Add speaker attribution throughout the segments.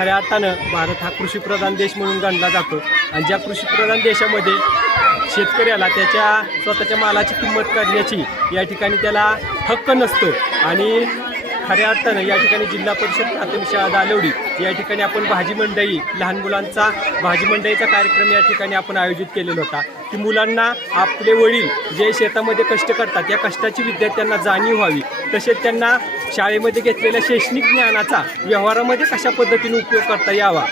Speaker 1: खऱ्या अर्थानं भारत हा कृषीप्रधान देश म्हणून गणला जातो. आणि ज्या कृषीप्रधान देशामध्ये शेतकऱ्याला त्याच्या स्वतःच्या मालाची किंमत करण्याची या ठिकाणी त्याला हक्क नसतो आणि खऱ्या अर्थानं या ठिकाणी जिल्हा परिषद प्राथमिक शाळा दालवडी या ठिकाणी आपण भाजी मंडई लहान मुलांचा भाजी मंडईचा कार्यक्रम या ठिकाणी आपण आयोजित केलेला होता. की मुलांना आपले वडील जे शेतामध्ये कष्ट करतात या कष्टाची विद्यार्थ्यांना जाणीव व्हावी. तसेच त्यांना शाळेमध्ये घेतलेल्या शैक्षणिक ज्ञानाचा व्यवहारामध्ये कशा पद्धतीने उपयोग करता यावा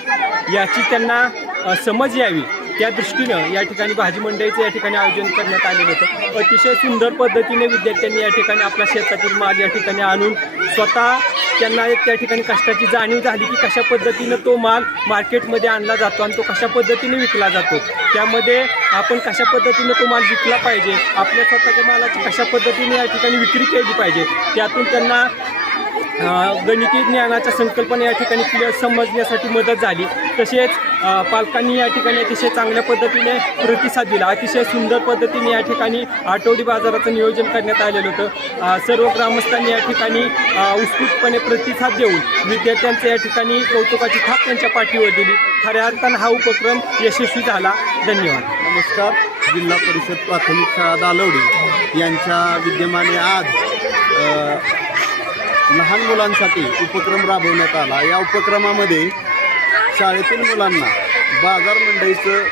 Speaker 1: याची त्यांना समज यावी त्या दृष्टीनं या ठिकाणी भाजी मंडईचं या ठिकाणी आयोजन करण्यात आलेलं होतं. अतिशय सुंदर पद्धतीने विद्यार्थ्यांनी या ठिकाणी आपल्या शेतातील माल या ठिकाणी आणून स्वतः त्यांना एक त्या ठिकाणी कष्टाची जाणीव झाली की कशा पद्धतीनं तो माल मार्केटमध्ये आणला जातो आणि तो कशा पद्धतीने विकला जातो. त्यामध्ये आपण कशा पद्धतीने तो माल विकला पाहिजे आपल्या स्वतःच्या मालाची कशा पद्धतीने या ठिकाणी विक्री केली पाहिजे त्यातून त्यांना गणिती ज्ञानाच्या संकल्पना या ठिकाणी क्लिअर समजण्यासाठी मदत झाली. तसेच पालकांनी या ठिकाणी अतिशय चांगल्या पद्धतीने प्रतिसाद दिला. अतिशय सुंदर पद्धतीने या ठिकाणी आठवडी बाजाराचं नियोजन करण्यात आलेलं होतं. सर्व ग्रामस्थांनी या ठिकाणी उत्स्फूर्तपणे प्रतिसाद देऊन विद्यार्थ्यांचं या ठिकाणी कौतुकाची थाप त्यांच्या पाठीवर दिली. खऱ्या अर्थानं हा उपक्रम यशस्वी झाला. धन्यवाद.
Speaker 2: नमस्कार. जिल्हा परिषद प्राथमिक शाळा दालवडी यांच्या विद्यमाने आज लहान मुलांसाठी उपक्रम राबवण्यात आला. या उपक्रमामध्ये शाळेतील मुलांना बाजार मंडईचं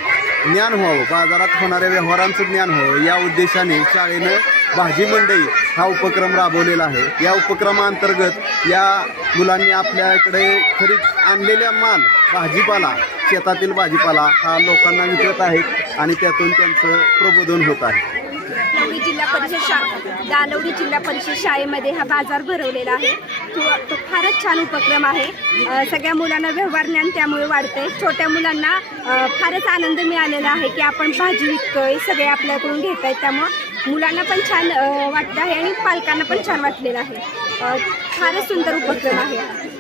Speaker 2: ज्ञान व्हावं बाजारात होणाऱ्या व्यवहारांचं ज्ञान व्हावं. या उद्देशाने शाळेनं भाजी मंडई हा उपक्रम राबवलेला आहे. या उपक्रमाअंतर्गत या मुलांनी आपल्याकडे खरीद आणलेल्या माल भाजीपाला शेतातील भाजीपाला हा लोकांना विकत आहेत आणि त्यातून त्यांचं प्रबोधन होत आहे.
Speaker 3: मी जिल्हा परिषद शा दालवडी जिल्हा परिषद शाळेमध्ये हा बाजार भरवलेला आहे. तो तो फारच छान उपक्रम आहे. सगळ्या मुलांना व्यवहार ज्ञान त्यामुळे वाढतंय. छोट्या मुलांना फारच आनंद मिळालेला आहे की आपण भाजी विकतोय सगळे आपल्याकडून घेत आहेत त्यामुळं मुलांना पण छान वाटतं आहे आणि पालकांना पण छान वाटलेलं आहे. फारच सुंदर उपक्रम आहे